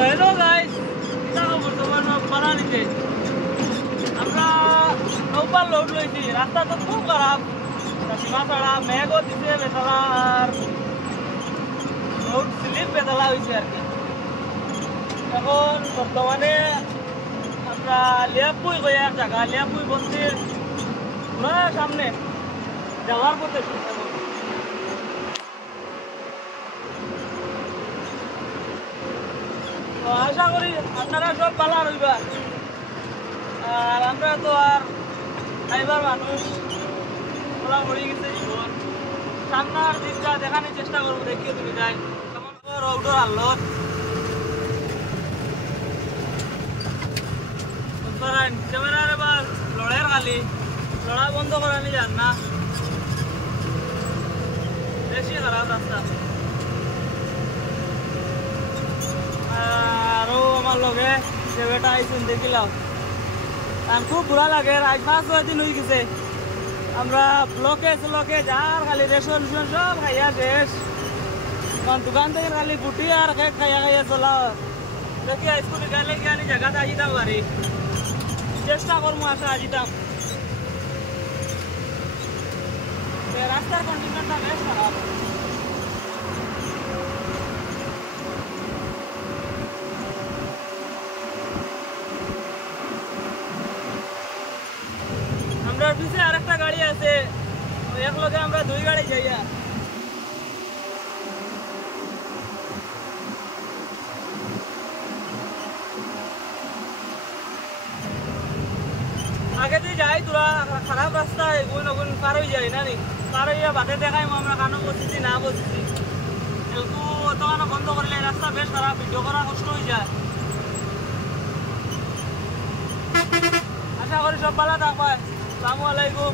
Hello guys, এটা খবর তোমার পারা নিতে আমরা নৌকার লোড লইছি। রাস্তা তো খুব খারাপ, সীমা ছাড়া মেঘও দিছে বেতলা, আর রোড স্লিপ বেতলা হয়েছে আর কি। এখন বর্তমানে আমরা লিয়াপুই গিয়ে এক জায়গা, লিয়াপুই বন্দির পুরা সামনে যাওয়ার পথে আশা করি আপনারা সব ভালো রইবা। আর আমরা তো আর ড্রাইভার মানুষ, ওরা মরে গেছে জীবন। সামনার দিকটা দেখানোর চেষ্টা করবো, দেখিয়ে তুমি যাই কেমন রৌডর হালত। ক্যামেরার এবার লড়াইয়ের খালি লড়া বন্ধ করানি যান না, বেশি খারাপ রাস্তা। আরো আমার লগে যে বেটা আইসুন দেখিলাম, খুব বুড়া লাগে। আজ 5-6 দিন হয়ে গেছে আমরা ব্লকে যার খালি রেশন সব খাইয়া শেষ। দোকান থেকে খালি বুটি আর কেক খাইয়া চলা। দেখি স্কুলে গেলে কি আনি জায়গাটা আজিতাম পারি, চেষ্টা করবো আসা আজিতাম। রাস্তার কন্ডিশনটা বেশ খারাপ। আমরা পিছে আর একটা গাড়ি আছে, এক লগে আমরা 2 গাড়ি যাইয়া। আগে দিয়ে যাই তোরা খারাপ রাস্তা এগুন ওগুন পার হয়ে যায় না নি, পার হইয়া বাদে দেখাই আমরা কানো বসেছি না বসেছি। একটু দোকান বন্ধ করলে রাস্তা বেশ খারাপ, ভিডিও করা কষ্ট হয়ে যায়। আশা করি সব ভালো থাকবে। আসসালামু আলাইকুম।